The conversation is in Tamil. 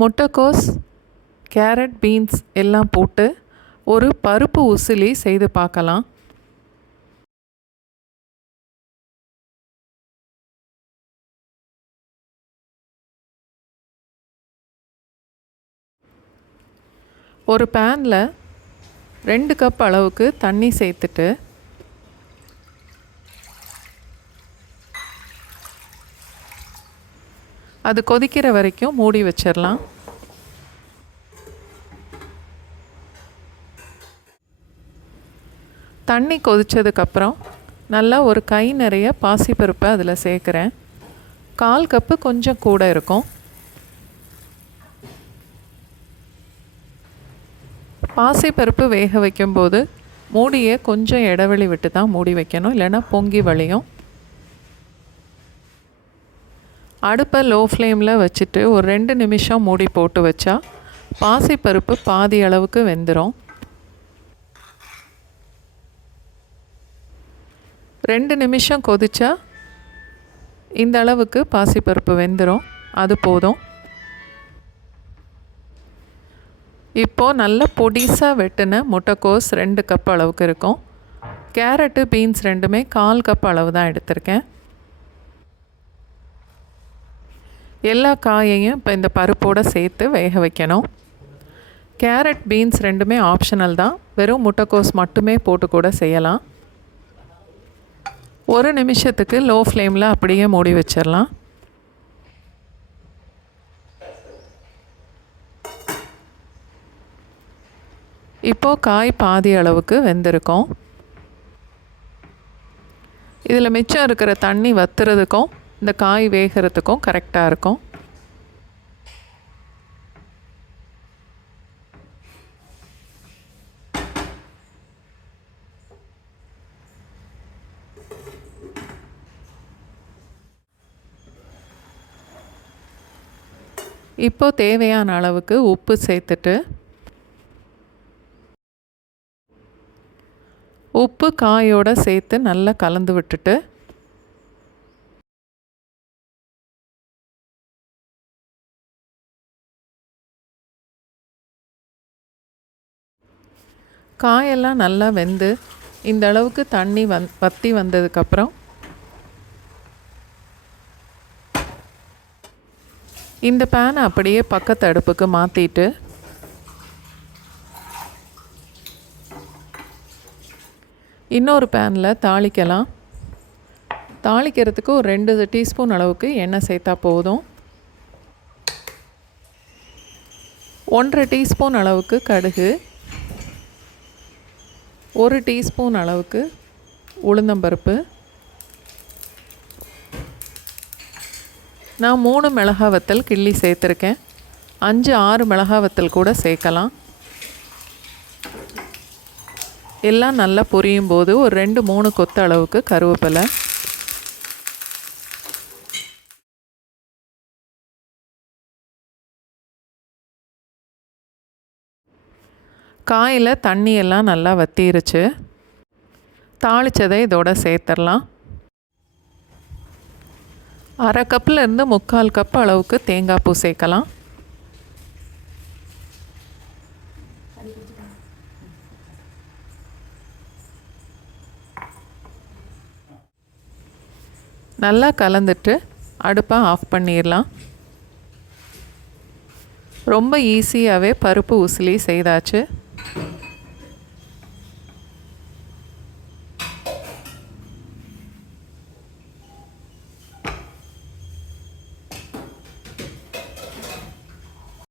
முட்டைக்கோஸ், கேரட், பீன்ஸ் எல்லாம் போட்டு ஒரு பருப்பு உசிலி செய்து பார்க்கலாம். ஒரு பேனில் 2 கப் அளவுக்கு தண்ணி சேர்த்துட்டு அது கொதிக்கிற வரைக்கும் மூடி வச்சிடலாம். தண்ணி கொதித்ததுக்கப்புறம் நல்லா ஒரு கை நிறைய பாசிப்பருப்பை அதில் சேர்க்குறேன். 1/4 கப்பு கொஞ்சம் கூட இருக்கும். பாசிப்பருப்பு வேக வைக்கும்போது மூடியை கொஞ்சம் இடைவெளி விட்டு தான் மூடி வைக்கணும், இல்லைன்னா பொங்கி வழியும். அடுப்பை லோ ஃப்ளேமில் வச்சுட்டு ஒரு 2 நிமிஷம் மூடி போட்டு வச்சா பாசிப்பருப்பு பாதி அளவுக்கு வெந்துடும். 2 நிமிஷம் கொதிச்சா இந்த அளவுக்கு பாசிப்பருப்பு வெந்துடும். அது போதும். இப்போது நல்ல பொடிசாக வெட்டின முட்டைக்கோஸ் 2 கப் அளவுக்கு இருக்கும். கேரட்டு, பீன்ஸ் ரெண்டுமே 1/4 கப் அளவு தான் எடுத்திருக்கேன். எல்லா காயையும் இப்போ இந்த பருப்போடு சேர்த்து வேக வைக்கணும். கேரட், பீன்ஸ் ரெண்டுமே ஆப்ஷனல் தான். வெறும் முட்டைக்கோஸ் மட்டுமே போட்டு கூட செய்யலாம். 1 நிமிஷத்துக்கு லோ ஃப்ளேமில் அப்படியே மூடி வச்சிடலாம். இப்போது காய் பாதி அளவுக்கு வெந்திருக்கும். இதில் மிச்சம் இருக்கிற தண்ணி வத்துறதுக்கும் இந்த காய் வேகிறதுக்கும் கரெக்டாக இருக்கும். இப்போ தேவையான அளவுக்கு உப்பு சேர்த்துட்டு உப்பு காயோடு சேர்த்து நல்லா கலந்து விட்டுட்டு காயெல்லாம் நல்லா வெந்து இந்த அளவுக்கு தண்ணி வற்றி வந்ததுக்கப்புறம் இந்த பேனை அப்படியே பக்கத்து அடுப்புக்கு மாற்றிட்டு இன்னொரு பேனில் தாளிக்கலாம். தாளிக்கிறதுக்கு ஒரு 2 டீஸ்பூன் அளவுக்கு எண்ணெய் சேர்த்தா போதும். 1/2 டீஸ்பூன் அளவுக்கு கடுகு, 1 டீஸ்பூன் அளவுக்கு உளுந்தம்பருப்பு, நான் 3 மிளகாய் வத்தல் கிள்ளி சேர்த்துருக்கேன். 5-6 மிளகாய் வத்தல் கூட சேர்க்கலாம். எல்லாம் நல்லா பொரியும் போது ஒரு 2-3 கொத்து அளவுக்கு கருவேப்பிலை, காயில் தண்ணியெல்லாம் நல்லா வற்றிருச்சு. தாளித்ததை இதோட சேர்த்துடலாம். 1/2 கப்லேருந்து 3/4 கப் அளவுக்கு தேங்காய் பூ சேர்க்கலாம். நல்லா கலந்துட்டு அடுப்பை ஆஃப் பண்ணிடலாம். ரொம்ப ஈஸியாகவே பருப்பு உசிலி செய்தாச்சு.